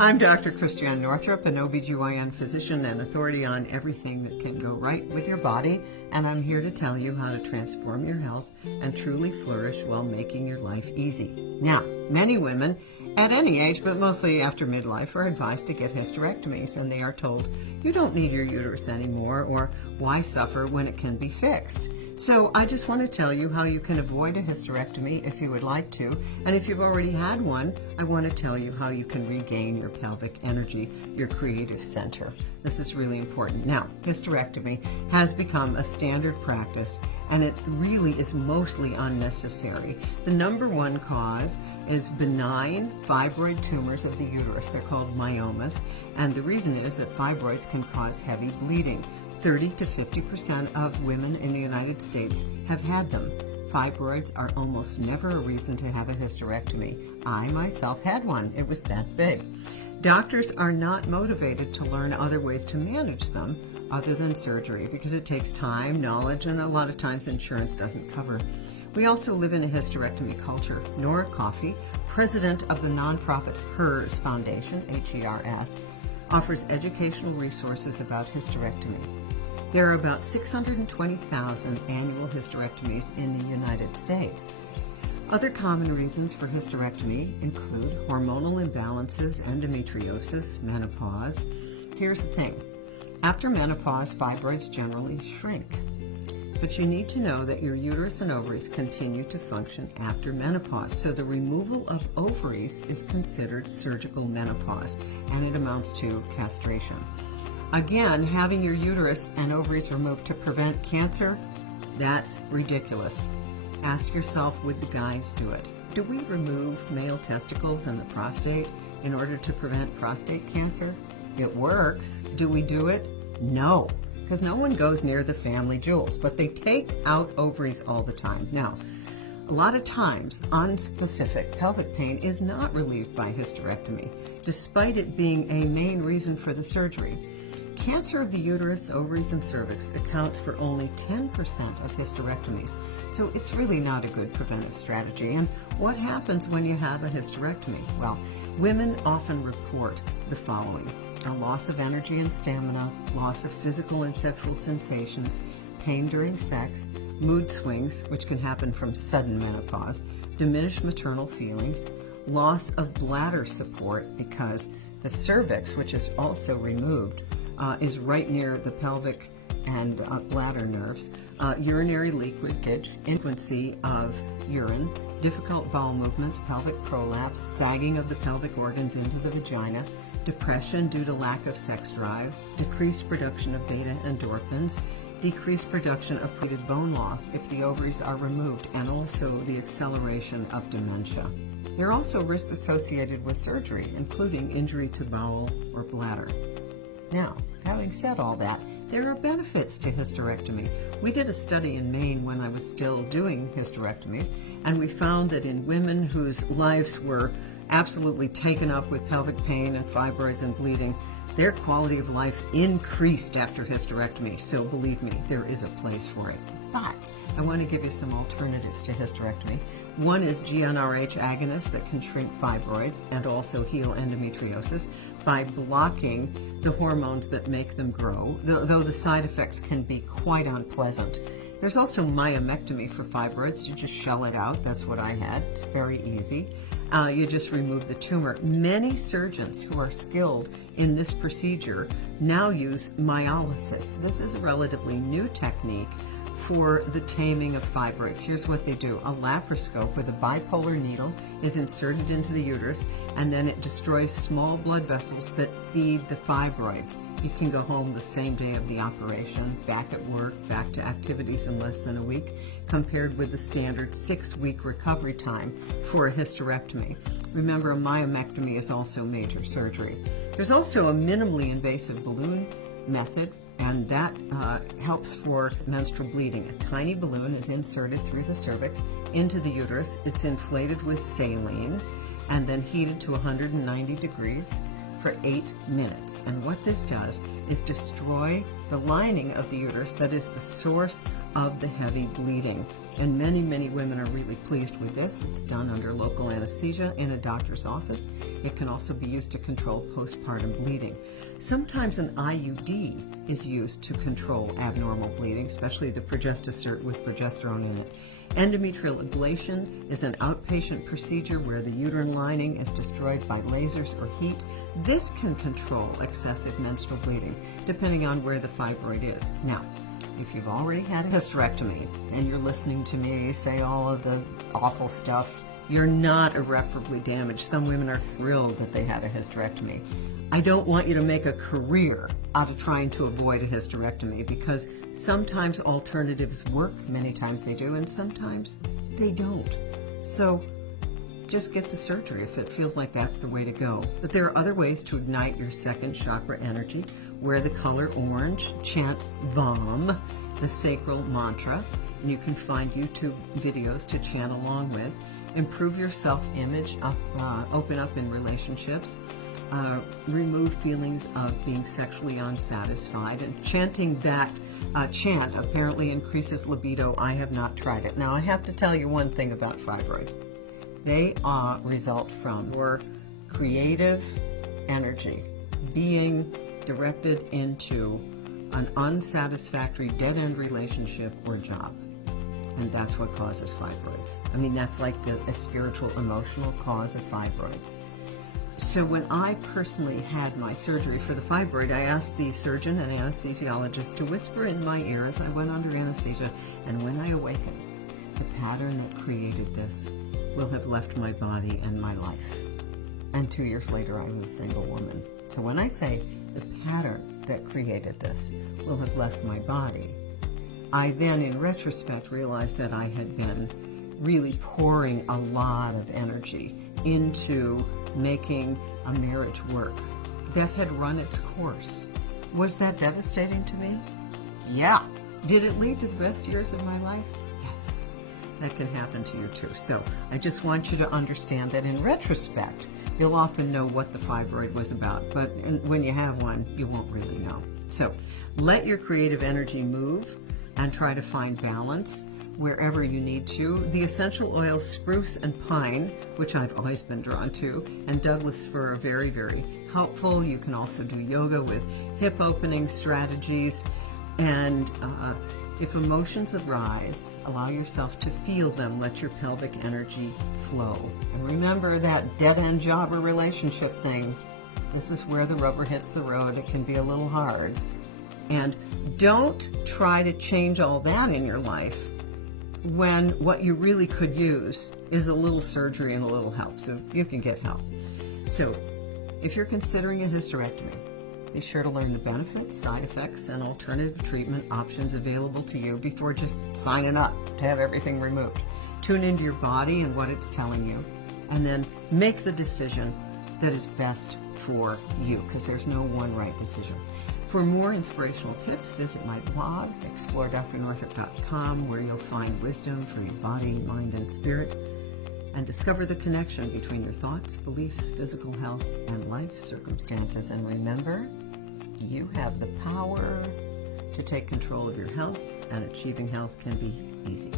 I'm Dr. Christiane Northrup, an OBGYN physician and authority on everything that can go right with your body, and I'm here to tell you how to transform your health and truly flourish while making your life easy. Now, many women at any age, but mostly after midlife, are advised to get hysterectomies, and they are told, you don't need your uterus anymore, or why suffer when it can be fixed? So I just want to tell you how you can avoid a hysterectomy if you would like to, and if you've already had one, I want to tell you how you can regain your pelvic energy, your creative center. This is really important. Now, hysterectomy has become a standard practice, and it really is mostly unnecessary. The number one cause is benign fibroid tumors of the uterus. They're called myomas, and the reason is that fibroids can cause heavy bleeding. 30 to 50% of women in the United States have had them. Fibroids are almost never a reason to have a hysterectomy. I myself had one. It was that big. Doctors are not motivated to learn other ways to manage them other than surgery because it takes time, knowledge, and a lot of times insurance doesn't cover. We also live in a hysterectomy culture. Nora Coffey, president of the nonprofit HERS Foundation, H-E-R-S, offers educational resources about hysterectomy. There are about 620,000 annual hysterectomies in the United States. Other common reasons for hysterectomy include hormonal imbalances, endometriosis, menopause. Here's the thing. After menopause, fibroids generally shrink. But you need to know that your uterus and ovaries continue to function after menopause. So the removal of ovaries is considered surgical menopause, and it amounts to castration. Again, having your uterus and ovaries removed to prevent cancer, that's ridiculous. Ask yourself, would the guys do it? Do we remove male testicles and the prostate in order to prevent prostate cancer? It works. Do we do it? No, because no one goes near the family jewels, but they take out ovaries all the time. Now, a lot of times, unspecific pelvic pain is not relieved by hysterectomy, despite it being a main reason for the surgery. Cancer of the uterus, ovaries, and cervix accounts for only 10% of hysterectomies, so it's really not a good preventive strategy. And what happens when you have a hysterectomy? Well, women often report the following: a loss of energy and stamina, loss of physical and sexual sensations, pain during sex, mood swings, which can happen from sudden menopause, diminished maternal feelings, loss of bladder support because the cervix, which is also removed, is right near the pelvic and bladder nerves, urinary leakage, infrequency of urine, difficult bowel movements, pelvic prolapse, sagging of the pelvic organs into the vagina, depression due to lack of sex drive, decreased production of beta endorphins, decreased production of predicted bone loss if the ovaries are removed, and also the acceleration of dementia. There are also risks associated with surgery, including injury to bowel or bladder. Now, having said all that, there are benefits to hysterectomy. We did a study in Maine when I was still doing hysterectomies, and we found that in women whose lives were absolutely taken up with pelvic pain and fibroids and bleeding, their quality of life increased after hysterectomy. So believe me, there is a place for it. But I want to give you some alternatives to hysterectomy. One is GnRH agonists that can shrink fibroids and also heal endometriosis by blocking the hormones that make them grow, though the side effects can be quite unpleasant. There's also myomectomy for fibroids. You just shell it out. That's what I had. It's very easy. You just remove the tumor. Many surgeons who are skilled in this procedure now use myolysis. This is a relatively new technique for the taming of fibroids. Here's what they do. A laparoscope with a bipolar needle is inserted into the uterus, and then it destroys small blood vessels that feed the fibroids. You can go home the same day of the operation, back at work, back to activities in less than a week, compared with the standard 6-week recovery time for a hysterectomy. Remember, a myomectomy is also major surgery. There's also a minimally invasive balloon method, and that helps for menstrual bleeding. A tiny balloon is inserted through the cervix into the uterus. It's inflated with saline and then heated to 190 degrees for 8 minutes. And what this does is destroy the lining of the uterus that is the source of the heavy bleeding. And many, many women are really pleased with this. It's done under local anesthesia in a doctor's office. It can also be used to control postpartum bleeding. Sometimes an IUD is used to control abnormal bleeding, especially the Progestacert with progesterone in it. Endometrial ablation is an outpatient procedure where the uterine lining is destroyed by lasers or heat. This can control excessive menstrual bleeding, depending on where the fibroid is. Now, if you've already had a hysterectomy and you're listening to me say all of the awful stuff, you're not irreparably damaged. Some women are thrilled that they had a hysterectomy. I don't want you to make a career out of trying to avoid a hysterectomy, because sometimes alternatives work, many times they do, and sometimes they don't. So just get the surgery if it feels like that's the way to go. But there are other ways to ignite your second chakra energy. Wear the color orange, chant VAM, the sacral mantra, and you can find YouTube videos to chant along with. Improve your self-image, open up in relationships, remove feelings of being sexually unsatisfied, and chanting that chant apparently increases libido. I have not tried it. Now, I have to tell you one thing about fibroids. They result from your creative energy being directed into an unsatisfactory dead-end relationship or job. And that's what causes fibroids. I mean, that's like a spiritual, emotional cause of fibroids. So when I personally had my surgery for the fibroid, I asked the surgeon and anesthesiologist to whisper in my ear as I went under anesthesia, and when I awaken, the pattern that created this will have left my body and my life. And 2 years later, I was a single woman. So when I say the pattern that created this will have left my body, I then, in retrospect, realized that I had been really pouring a lot of energy into making a marriage work that had run its course. Was that devastating to me? Yeah. Did it lead to the best years of my life? Yes. That can happen to you too. So I just want you to understand that in retrospect, you'll often know what the fibroid was about, but when you have one, you won't really know. So let your creative energy move and try to find balance wherever you need to. The essential oils spruce and pine, which I've always been drawn to, and Douglas fir are very, very helpful. You can also do yoga with hip opening strategies. And if emotions arise, allow yourself to feel them. Let your pelvic energy flow. And remember that dead-end job or relationship thing. This is where the rubber hits the road. It can be a little hard. And don't try to change all that in your life when what you really could use is a little surgery and a little help. So you can get help. So if you're considering a hysterectomy, be sure to learn the benefits, side effects, and alternative treatment options available to you before just signing up to have everything removed. Tune into your body and what it's telling you, and then make the decision that is best for you, because there's no one right decision. For more inspirational tips, visit my blog, exploredrnorthrup.com, where you'll find wisdom for your body, mind, and spirit, and discover the connection between your thoughts, beliefs, physical health, and life circumstances. And remember, you have the power to take control of your health, and achieving health can be easy.